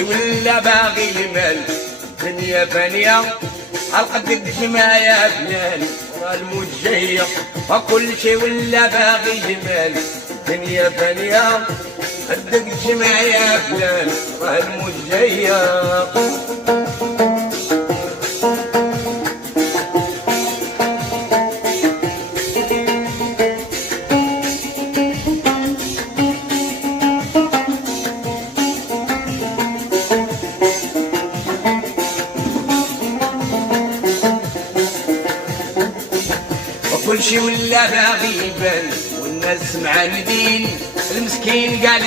شي ولا باغي المال، دنيا فانية القد الجمع يا فلان، والموت جاية وكل شي ولا باغي المال، دنيا فانية قد الجمع يا فلان، والموت جاية. كل شي ولا باغي يبان، والناس معاندين، المسكين قاعد